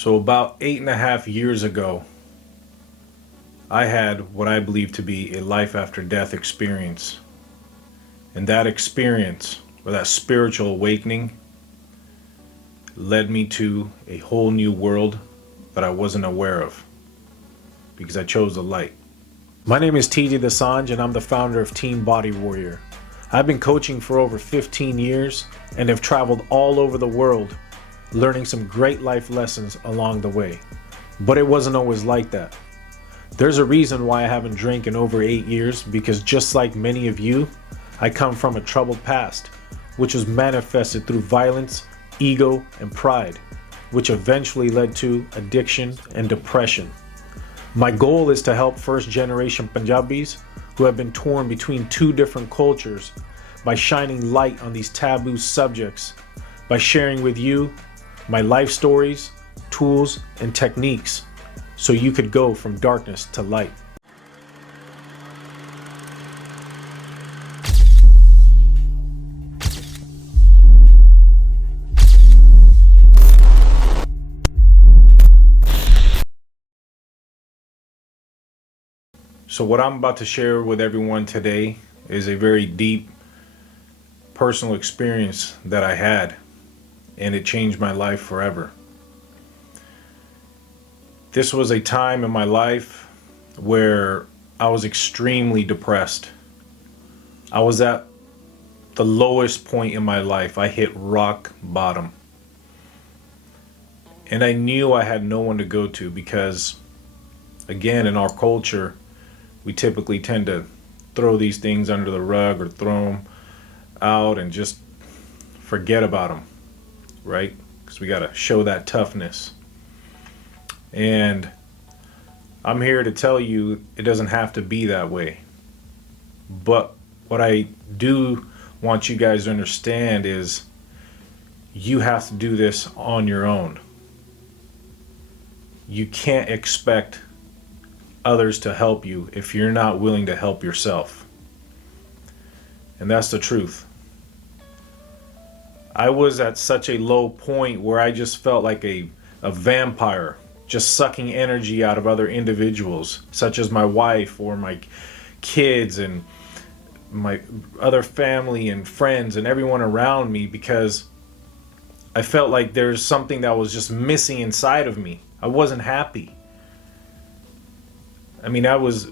So about 8.5 years ago, I had what I believe to be a life after death experience. And that experience, or that spiritual awakening, led me to a whole new world that I wasn't aware of because I chose the light. My name is Dosanjh and I'm the founder of Team Body Warrior. I've been coaching for over 15 years and have traveled all over the world, learning some great life lessons along the way. But it wasn't always like that. There's a reason why I haven't drank in over 8 years, because just like many of you, I come from a troubled past, which was manifested through violence, ego, and pride, which eventually led to addiction and depression. My goal is to help first-generation Punjabis who have been torn between two different cultures by shining light on these taboo subjects, by sharing with you my life stories, tools, and techniques so you could go from darkness to light. So what I'm about to share with everyone today is a very deep personal experience that I had, and it changed my life forever. This was a time in my life where I was extremely depressed. I was at the lowest point in my life. I hit rock bottom. And I knew I had no one to go to because, again, in our culture, we typically tend to throw these things under the rug or throw them out and just forget about them, right? Because we got to show that toughness. And I'm here to tell you it doesn't have to be that way. But what I do want you guys to understand is you have to do this on your own. You can't expect others to help you if you're not willing to help yourself. And that's the truth. I was at such a low point where I just felt like a vampire, just sucking energy out of other individuals, such as my wife or my kids and my other family and friends and everyone around me, because I felt like there's something that was just missing inside of me. I wasn't happy. I mean, I was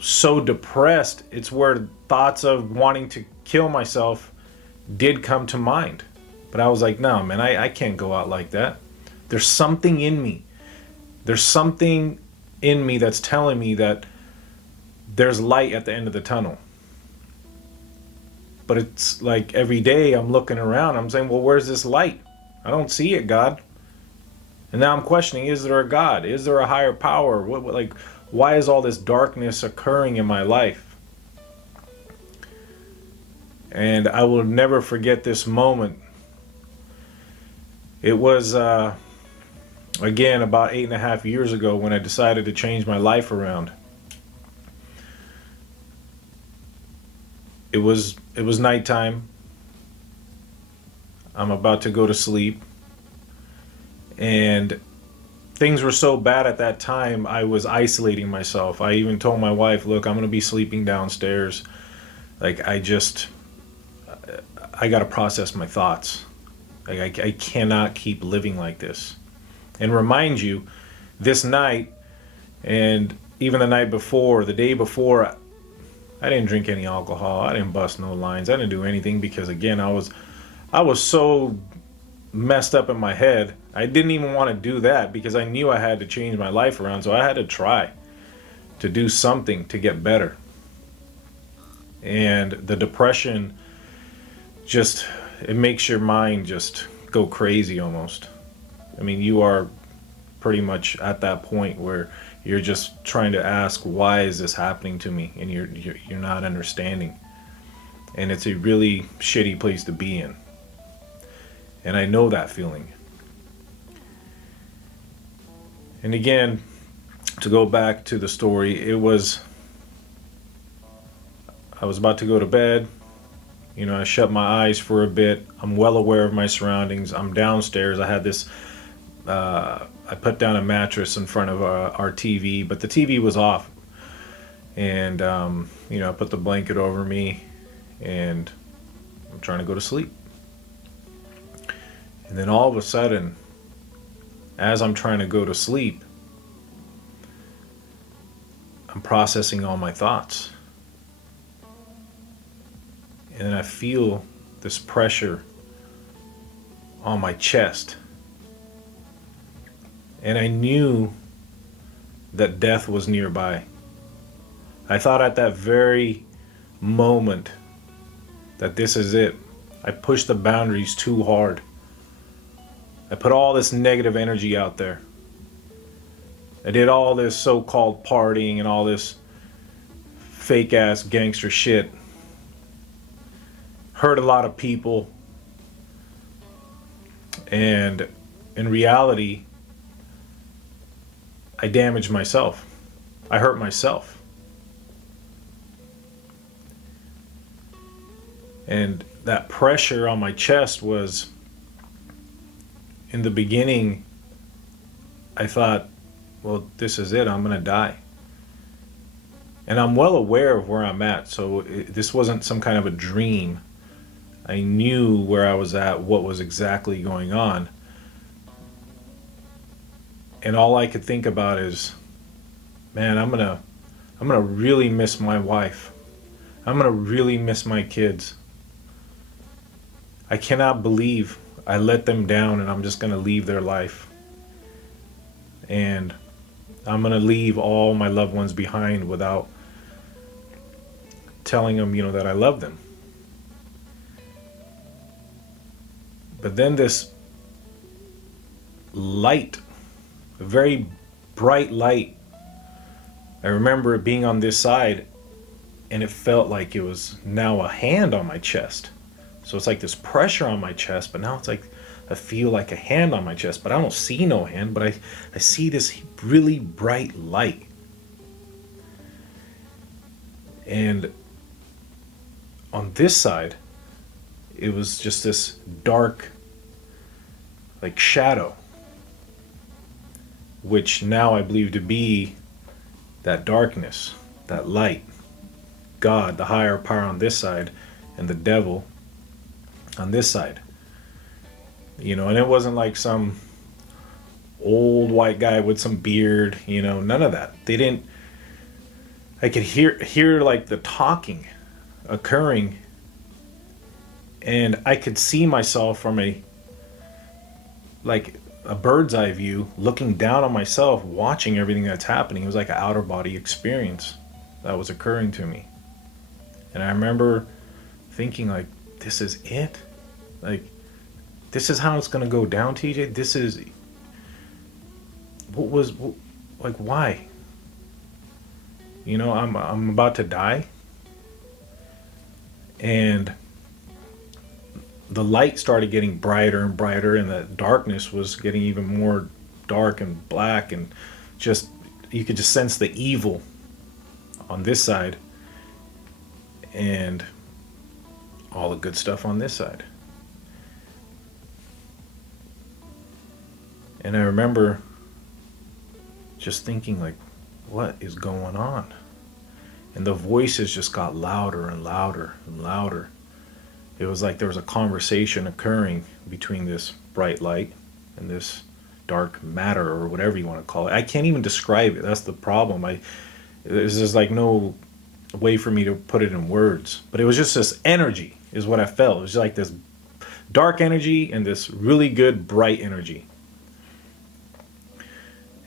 so depressed. It's where thoughts of wanting to kill myself did come to mind. But I was like, no, man, I can't go out like that. There's something in me. There's something in me that's telling me that there's light at the end of the tunnel. But it's like every day I'm looking around, I'm saying, well, where's this light? I don't see it, God. And now I'm questioning, is there a God? Is there a higher power? Why is all this darkness occurring in my life? And I will never forget this moment. It was, again, about 8.5 years ago when I decided to change my life around. It was nighttime. I'm about to go to sleep. And things were so bad at that time, I was isolating myself. I even told my wife, look, I'm going to be sleeping downstairs. I got to process my thoughts. I cannot keep living like this. And remind you, this night, and even the night before, the day before, I didn't drink any alcohol. I didn't bust no lines. I didn't do anything because, again, I was so messed up in my head. I didn't even want to do that because I knew I had to change my life around. So I had to try to do something to get better. And the depression it makes your mind just go crazy almost. I mean, you are pretty much at that point where you're just trying to ask, why is this happening to me? And you're not understanding. And it's a really shitty place to be in. And I know that feeling. And again, to go back to the story, I was about to go to bed. I shut my eyes for a bit. I'm well aware of my surroundings. I'm downstairs. I had this I put down a mattress in front of our TV, but the TV was off. And, I put the blanket over me and I'm trying to go to sleep. And then all of a sudden, as I'm trying to go to sleep, I'm processing all my thoughts. And then I feel this pressure on my chest. And I knew that death was nearby. I thought at that very moment that this is it. I pushed the boundaries too hard. I put all this negative energy out there. I did all this so-called partying and all this fake-ass gangster shit. Hurt a lot of people. And in reality, I damaged myself. I hurt myself. And that pressure on my chest was, in the beginning, I thought, well, this is it. I'm going to die. And I'm well aware of where I'm at. So this wasn't some kind of a dream. I knew where I was at, what was exactly going on. And all I could think about is, man, I'm gonna really miss my wife. I'm gonna really miss my kids. I cannot believe I let them down and I'm just gonna leave their life. And I'm gonna leave all my loved ones behind without telling them, that I love them. But then this light, a very bright light, I remember it being on this side and it felt like it was now a hand on my chest. So it's like this pressure on my chest, but now it's like I feel like a hand on my chest, but I don't see no hand, but I see this really bright light. And on this side, it was just this dark, like shadow, which now I believe to be that darkness, that light, God, the higher power on this side, and the devil on this side. And it wasn't like some old white guy with some beard, none of that. I could hear like the talking occurring, and I could see myself from a bird's eye view, looking down on myself, watching everything that's happening. It was like an outer body experience that was occurring to me. And I remember thinking, like, this is it? Like, this is how it's going to go down, TJ? This is... why? I'm about to die. And the light started getting brighter and brighter, and the darkness was getting even more dark and black, and just you could just sense the evil on this side and all the good stuff on this side. And I remember just thinking, like, what is going on? And the voices just got louder and louder and louder. It was like there was a conversation occurring between this bright light and this dark matter, or whatever you want to call it. I can't even describe it. That's the problem. There's just like no way for me to put it in words. But it was just this energy is what I felt. It was like this dark energy and this really good bright energy.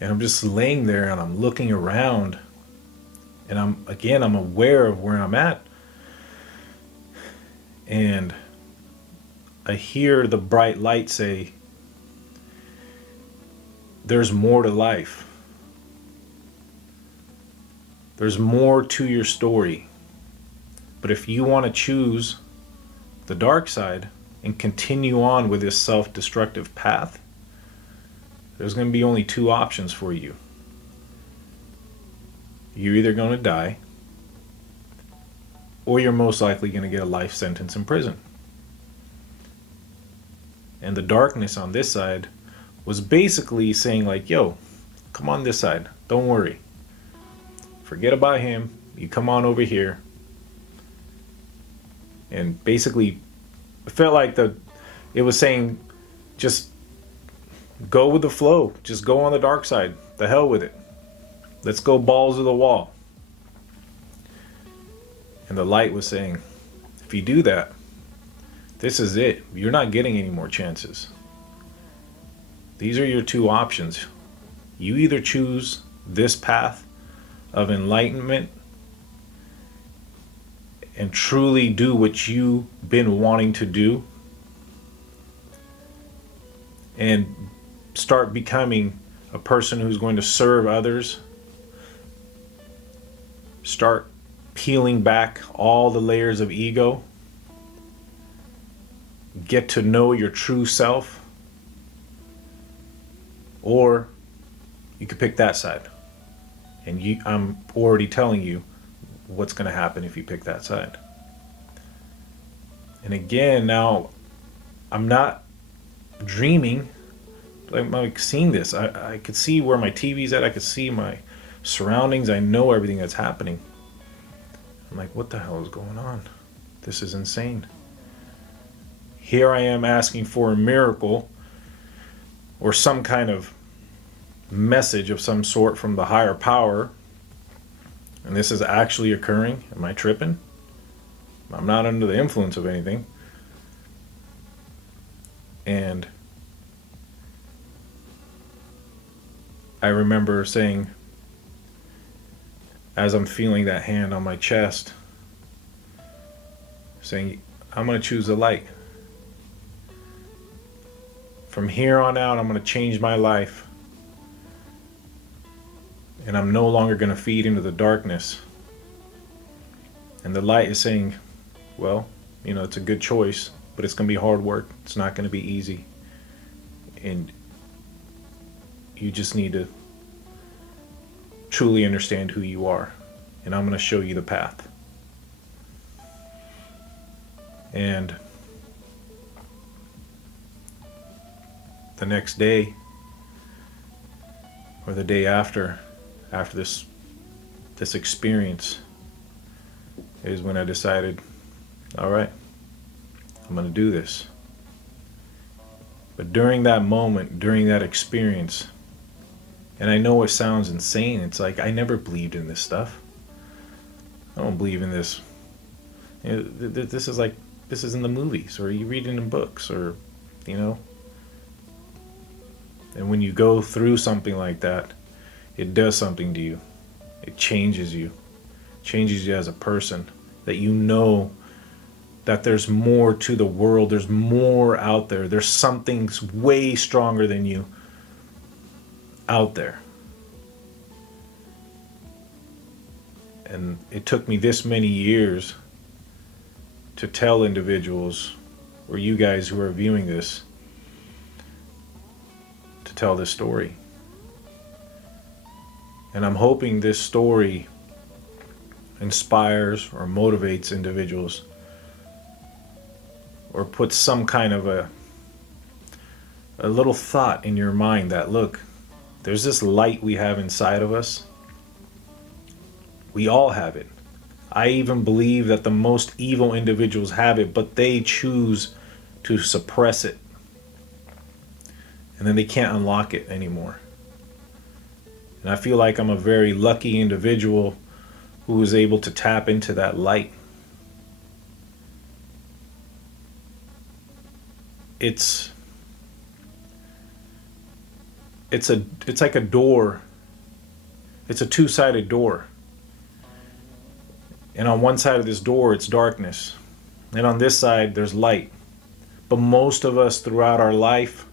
And I'm just laying there and I'm looking around, and I'm aware of where I'm at. And I hear the bright light say, there's more to life. There's more to your story. But if you want to choose the dark side and continue on with this self-destructive path, there's going to be only two options for you. You're either going to die, or you're most likely going to get a life sentence in prison. And the darkness on this side was basically saying like, yo, come on this side. Don't worry. Forget about him. You come on over here. And basically, it felt like it was saying, just go with the flow. Just go on the dark side. The hell with it. Let's go balls to the wall. And the light was saying, if you do that, this is it. You're not getting any more chances. These are your two options. You either choose this path of enlightenment and truly do what you've been wanting to do and start becoming a person who's going to serve others. Start peeling back all the layers of ego. Get to know your true self. Or you could pick that side. And I'm already telling you what's going to happen if you pick that side. And again, now I'm not dreaming. I'm like seeing this. I could see where my TV's at. I could see my surroundings. I know everything that's happening. I'm like, what the hell is going on? This is insane. Here I am asking for a miracle or some kind of message of some sort from the higher power, and this is actually occurring. Am I tripping? I'm not under the influence of anything. And I remember saying, as I'm feeling that hand on my chest, saying, I'm going to choose the light. From here on out, I'm going to change my life. And I'm no longer going to feed into the darkness. And the light is saying, well, it's a good choice, but it's going to be hard work. It's not going to be easy. And you just need to truly understand who you are. And I'm going to show you the path. And the next day, or the day after this experience, is when I decided, all right, I'm going to do this. But during that moment, during that experience, and I know it sounds insane, it's like I never believed in this stuff. I don't believe in this. This is in the movies, or you read it in books, or and when you go through something like that, it does something to you. It changes you as a person, that that there's more to the world, there's more out there, there's something way stronger than you out there. And it took me this many years to tell individuals, or you guys who are viewing this, to tell this story. And I'm hoping this story inspires or motivates individuals, or puts some kind of a little thought in your mind that, look, there's this light we have inside of us. We all have it. I even believe that the most evil individuals have it, but they choose to suppress it. And then they can't unlock it anymore. And I feel like I'm a very lucky individual who was able to tap into that light. It's like a door. It's a two-sided door. And on one side of this door, it's darkness. And on this side, there's light. But most of us throughout our life,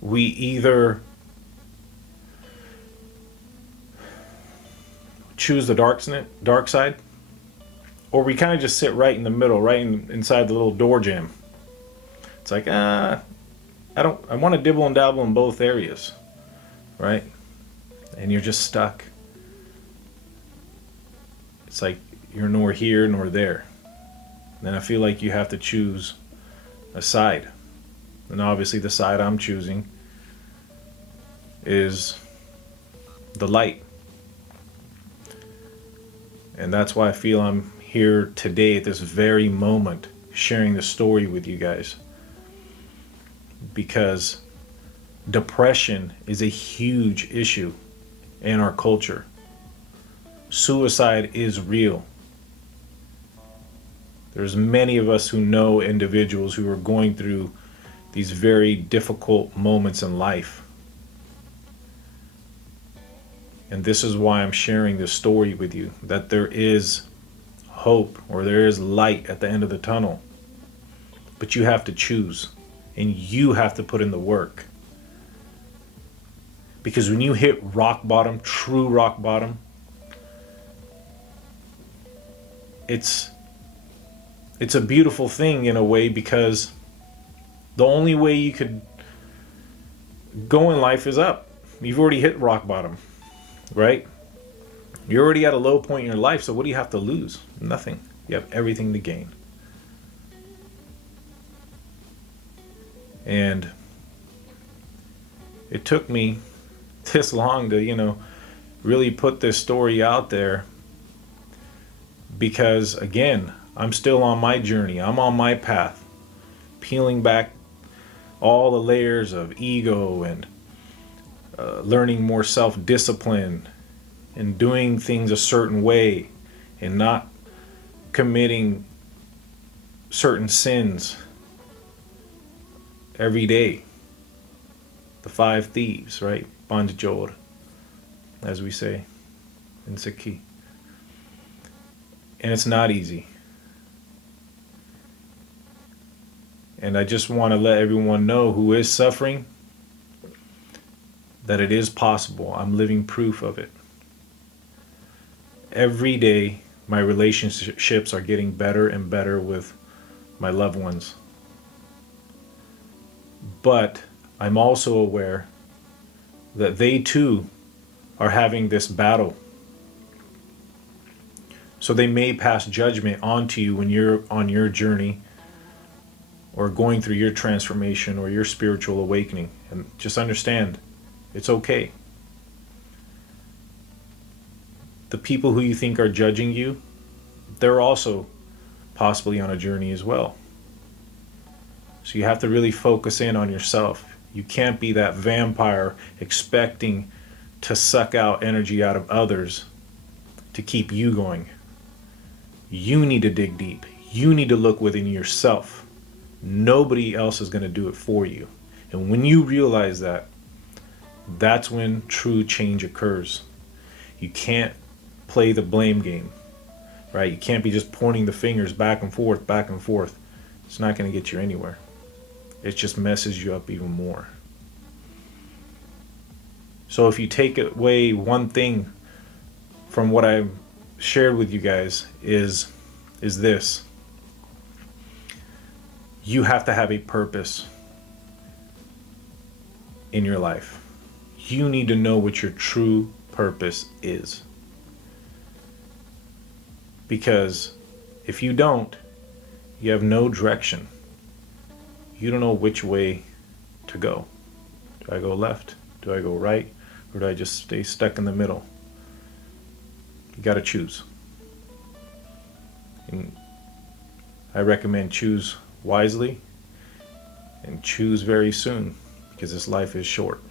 we either choose the dark side, or we kind of just sit right in the middle, right inside the little door jamb. It's like, I want to dibble and dabble in both areas, right? And you're just stuck. It's like you're nor here nor there. Then I feel like you have to choose a side. and obviously the side I'm choosing is the light. And that's why I feel I'm here today at this very moment sharing the story with you guys. Because depression is a huge issue in our culture. Suicide is real. There's many of us who know individuals who are going through these very difficult moments in life. And this is why I'm sharing this story with you, that there is hope, or there is light at the end of the tunnel. But you have to choose, and you have to put in the work. Because when you hit rock bottom, true rock bottom, it's a beautiful thing in a way, because the only way you could go in life is up. You've already hit rock bottom, right? You're already at a low point in your life, so what do you have to lose? Nothing. You have everything to gain. And it took me this long to, really put this story out there, because again, I'm still on my journey. I'm on my path, peeling back all the layers of ego and learning more self-discipline and doing things a certain way and not committing certain sins every day. The 5 thieves, right? Banjor, as we say in Sikhi. And it's not easy. And I just want to let everyone know who is suffering that it is possible. I'm living proof of it. Every day, my relationships are getting better and better with my loved ones. But I'm also aware that they too are having this battle. So they may pass judgment onto you when you're on your journey or going through your transformation or your spiritual awakening. And just understand, it's okay. The people who you think are judging you, they're also possibly on a journey as well. So you have to really focus in on yourself. You can't be that vampire expecting to suck out energy out of others to keep you going. You need to dig deep. You need to look within yourself. Nobody else is going to do it for you. And when you realize that, that's when true change occurs. You can't play the blame game, right? You can't be just pointing the fingers back and forth, back and forth. It's not going to get you anywhere. It just messes you up even more. So if you take away one thing from what I shared with you guys is this. You have to have a purpose in your life. You need to know what your true purpose is. Because if you don't, you have no direction. You don't know which way to go. Do I go left? Do I go right? Or do I just stay stuck in the middle? You got to choose. And I recommend choose wisely and choose very soon, because this life is short.